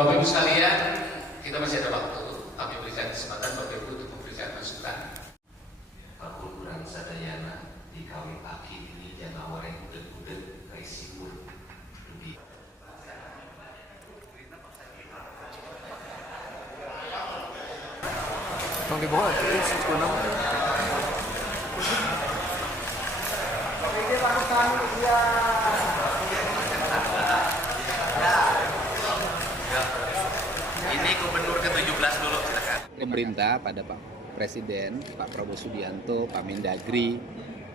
Bapak Ibu sekalian, kita masih ada waktu. Kami berikan kesempatan Bapak Ibu untuk memberikan masukan. Pakulkuran sadayana di kawin aki ini jangan wareng budet-budet kaisipur lebih. Bang di bawah itu sih Ini Gubernur ke-17 dulu, silakan. Pemerintah pada Pak Presiden, Pak Prabowo Subianto, Pak Mendagri,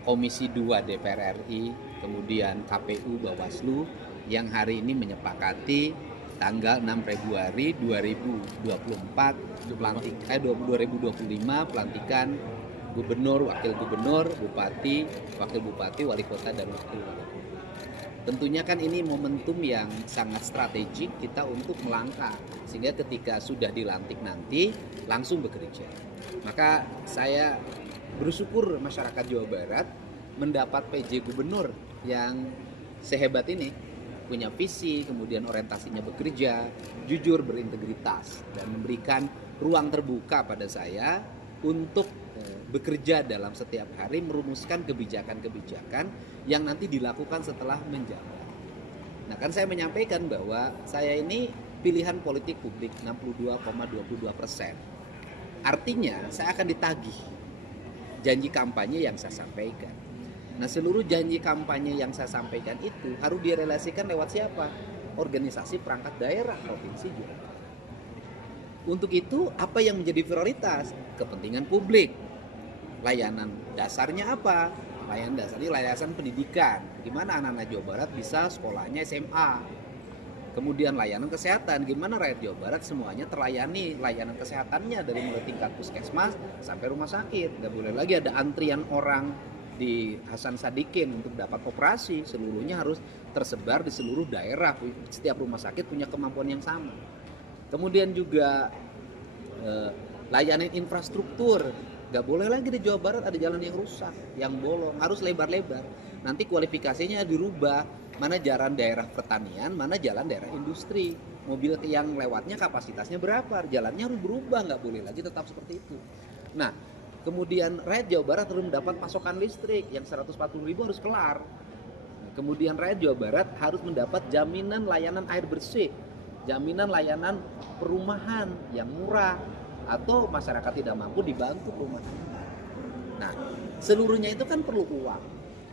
Komisi 2 DPR RI, kemudian KPU Bawaslu yang hari ini menyepakati tanggal 6 Februari 2024 2025 pelantikan gubernur, wakil gubernur, bupati, wakil bupati, wali kota dan wakil wali kota. Tentunya kan ini momentum yang sangat strategik kita untuk melangkah sehingga ketika sudah dilantik nanti langsung bekerja. Maka saya bersyukur masyarakat Jawa Barat mendapat PJ gubernur yang sehebat ini, punya visi, kemudian orientasinya bekerja, jujur, berintegritas dan memberikan ruang terbuka pada saya untuk bekerja dalam setiap hari merumuskan kebijakan-kebijakan yang nanti dilakukan setelah menjabat. Nah kan saya menyampaikan bahwa saya ini pilihan politik publik 62,22%. Artinya saya akan ditagih janji kampanye yang saya sampaikan. Nah seluruh janji kampanye yang saya sampaikan itu harus direlasikan lewat siapa? Organisasi perangkat daerah Provinsi Jawa Barat. Untuk itu apa yang menjadi prioritas? Kepentingan publik. Layanan dasarnya apa? Layanan dasarnya layanan pendidikan. Gimana anak-anak Jawa Barat bisa sekolahnya SMA. Kemudian layanan kesehatan. Gimana rakyat Jawa Barat semuanya terlayani layanan kesehatannya dari mulai tingkat puskesmas sampai rumah sakit. Gak boleh lagi ada antrian orang di Hasan Sadikin untuk dapat operasi. Seluruhnya harus tersebar di seluruh daerah. Setiap rumah sakit punya kemampuan yang sama. Kemudian juga layanan infrastruktur. Gak boleh lagi di Jawa Barat ada jalan yang rusak, yang bolong, harus lebar-lebar. Nanti kualifikasinya dirubah, mana jalan daerah pertanian, mana jalan daerah industri. Mobil yang lewatnya kapasitasnya berapa, jalannya harus berubah, gak boleh lagi tetap seperti itu. Nah, kemudian rakyat Jawa Barat harus mendapat pasokan listrik yang 140.000 harus kelar. Kemudian rakyat Jawa Barat harus mendapat jaminan layanan air bersih, jaminan layanan perumahan yang murah, atau masyarakat tidak mampu dibantu perumahan. Nah, seluruhnya itu kan perlu uang.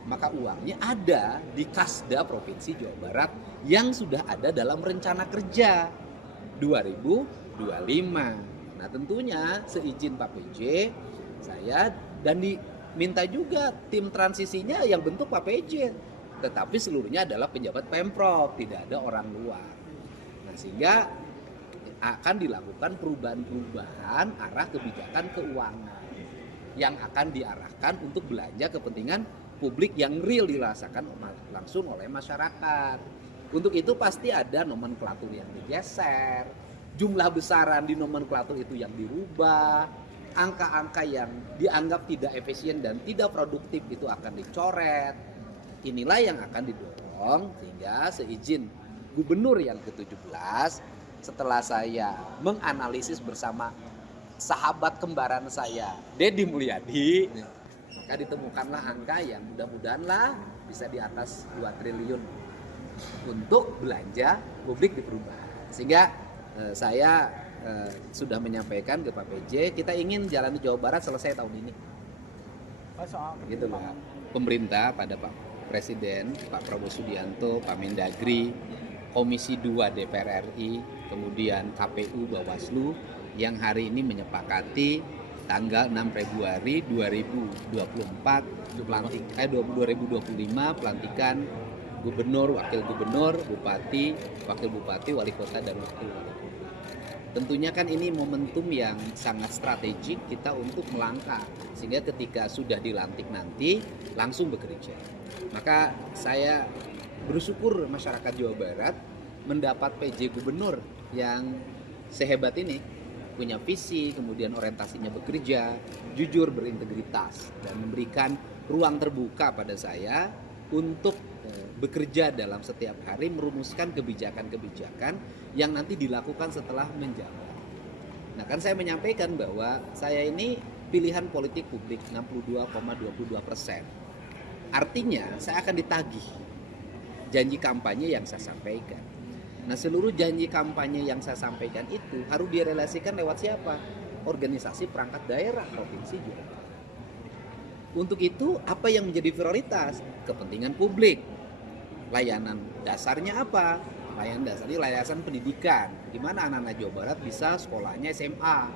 Maka uangnya ada di Kasda Provinsi Jawa Barat yang sudah ada dalam rencana kerja 2025. Nah, tentunya seizin Pak PJ, saya dan diminta juga tim transisinya yang bentuk Pak PJ. Tetapi seluruhnya adalah pejabat Pemprov, tidak ada orang luar. Nah, sehingga akan dilakukan perubahan-perubahan arah kebijakan keuangan yang akan diarahkan untuk belanja kepentingan publik yang real dirasakan langsung oleh masyarakat. Untuk itu pasti ada nomenklatur yang digeser, jumlah besaran di nomenklatur itu yang dirubah, angka-angka yang dianggap tidak efisien dan tidak produktif itu akan dicoret. Inilah yang akan didorong sehingga seizin gubernur yang ke-17 setelah saya menganalisis bersama sahabat kembaran saya, Deddy Mulyadi, maka ditemukanlah angka yang mudah-mudahanlah bisa di atas 2 triliun untuk belanja publik di perubahan. Sehingga saya sudah menyampaikan ke Pak PJ, kita ingin jalan Jawa Barat selesai tahun ini. Gitu loh. Pemerintah pada Pak Presiden, Pak Prabowo Subianto, Pak Mendagri, Komisi 2 DPR RI, kemudian KPU Bawaslu yang hari ini menyepakati tanggal 6 Februari 2024 2025 pelantikan gubernur, wakil gubernur, bupati, wakil bupati, wali kota dan wakil wali kota. Tentunya kan ini momentum yang sangat strategik kita untuk melangkah sehingga ketika sudah dilantik nanti langsung bekerja. Maka saya bersyukur masyarakat Jawa Barat mendapat PJ gubernur yang sehebat ini, punya visi, kemudian orientasinya bekerja, jujur, berintegritas dan memberikan ruang terbuka pada saya untuk bekerja dalam setiap hari merumuskan kebijakan-kebijakan yang nanti dilakukan setelah menjabat. Nah kan saya menyampaikan bahwa saya ini pilihan politik publik 62,22%. Artinya saya akan ditagih janji kampanye yang saya sampaikan. Nah seluruh janji kampanye yang saya sampaikan itu harus direlasikan lewat siapa? Organisasi perangkat daerah Provinsi Jawa Barat. Untuk itu apa yang menjadi prioritas? Kepentingan publik. Layanan dasarnya apa? Layanan dasarnya layanan pendidikan, di mana anak-anak Jawa Barat bisa sekolahnya SMA.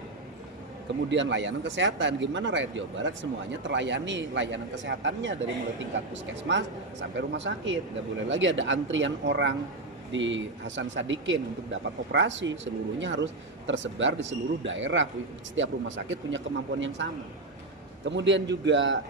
Kemudian layanan kesehatan, gimana rakyat Jawa Barat semuanya terlayani layanan kesehatannya dari mulai tingkat puskesmas sampai rumah sakit. Nggak boleh lagi ada antrian orang di Hasan Sadikin untuk dapat operasi, seluruhnya harus tersebar di seluruh daerah. Setiap rumah sakit punya kemampuan yang sama. Kemudian juga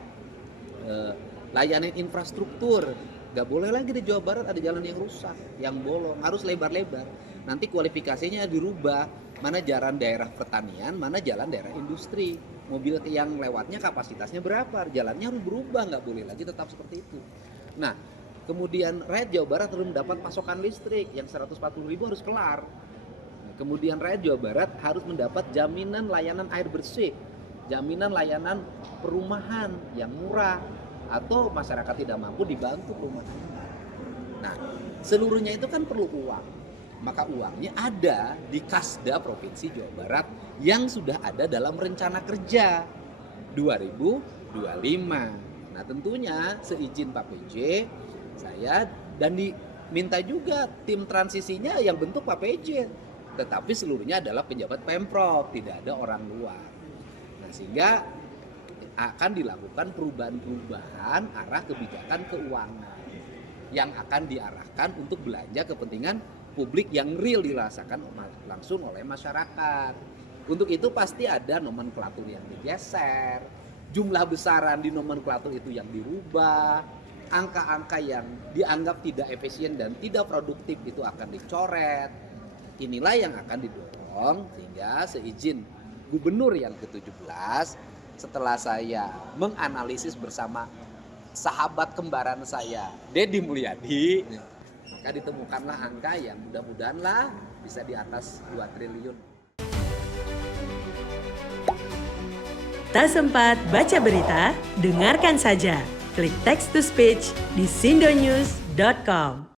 layanan infrastruktur, nggak boleh lagi di Jawa Barat ada jalan yang rusak, yang bolong, harus lebar-lebar. Nanti kualifikasinya dirubah, mana jalan daerah pertanian, mana jalan daerah industri. Mobil yang lewatnya kapasitasnya berapa, jalannya harus berubah, nggak boleh lagi tetap seperti itu. Nah, kemudian rakyat Jawa Barat harus mendapat pasokan listrik yang 140.000 harus kelar. Kemudian rakyat Jawa Barat harus mendapat jaminan layanan air bersih, jaminan layanan perumahan yang murah, atau masyarakat tidak mampu dibantu perumahan. Nah, seluruhnya itu kan perlu uang. Maka uangnya ada di Kasda Provinsi Jawa Barat yang sudah ada dalam rencana kerja 2025. Nah, tentunya seizin Pak PJ, saya dan diminta juga tim transisinya yang bentuk Pak PJ. Tetapi seluruhnya adalah pejabat Pemprov, tidak ada orang luar. Nah, sehingga akan dilakukan perubahan-perubahan arah kebijakan keuangan yang akan diarahkan untuk belanja kepentingan publik yang real dirasakan langsung oleh masyarakat. Untuk itu pasti ada nomenklatur yang digeser, jumlah besaran di nomenklatur itu yang dirubah, angka-angka yang dianggap tidak efisien dan tidak produktif itu akan dicoret. Inilah yang akan didorong sehingga seizin gubernur yang ke-17, setelah saya menganalisis bersama sahabat kembaran saya, Deddy Mulyadi, maka ditemukanlah angka yang mudah-mudahanlah bisa di atas 2 triliun. Tak sempat baca berita? Dengarkan saja. Klik text to speech di sindonews.com.